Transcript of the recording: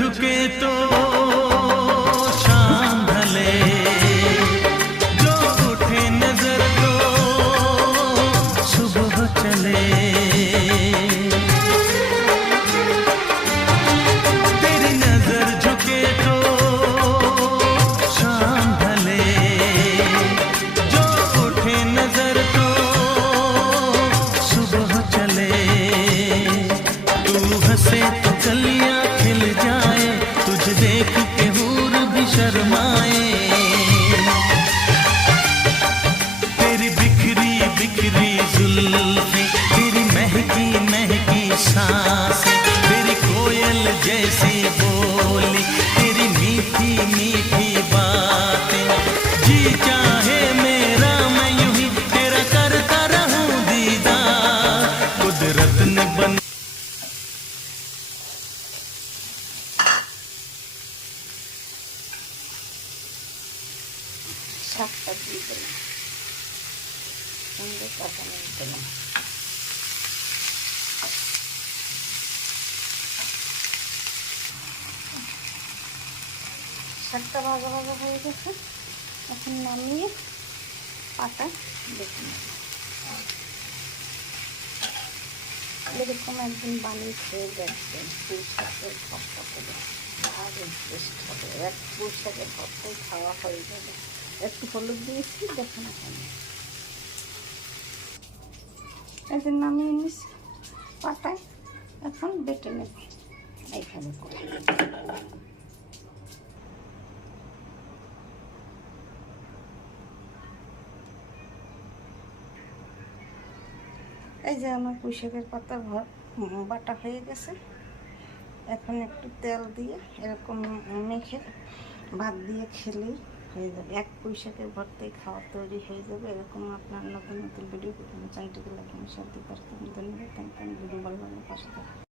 झुके तो शाम ढले, जो उठे नजर तो सुबह चले। तेरी नजर झुके तो शाम ढले, जो उठे नजर तो सुबह चले। तू हंसे तो कलियां खिल जाए, तुझे देख के हूर भी शर्माए। तेरी बिखरी बिखरी जुल्फें, तेरी महकी महकी सांसें, तेरी कोयल जैसी बोली, तेरी मीठी मीठी बातें। जी चाहे मेरा मैं यूं ही तेरा करता रहूं दीदार। कुदरत ने बन শাকটা দিয়ে দিলাম, সুন্দর কাঁচানো দিলাম। শাকটা ভাজা ভাজা হয়ে গেছে, এখন নামিয়ে পাটা দেখে নেব। এরকম একদিন বানিয়ে খেয়ে দেখবেন, পুঁই শাকের ভর্তা করে দারুণ টেস্ট হবে। এক পুঁই শাকের ভর্তাই খাওয়া হয়ে যাবে। একটু হলুদ দিয়েছি, দেখুন এখানে একদিন নামিয়ে নিচ্ছি পাটায়, এখন বেটে নেব এইখানে করে। এই যে আমার পুঁই শাকের পাতা বাটা হয়ে গেছে। এখন একটু তেল দিয়ে এরকম মেখে ভাত দিয়ে খেলেই হয়ে যাবে। এক পুঁই শাকের ভর্তায় খাওয়া তৈরি হয়ে যাবে। এরকম আপনার নতুন নতুন ভিডিও পেতে চ্যানেলটিকে লাইক শেয়ার দিতে পারতেন। ধন্যবাদ। ভিডিও ভালো লাগলে পাশে থাকুন।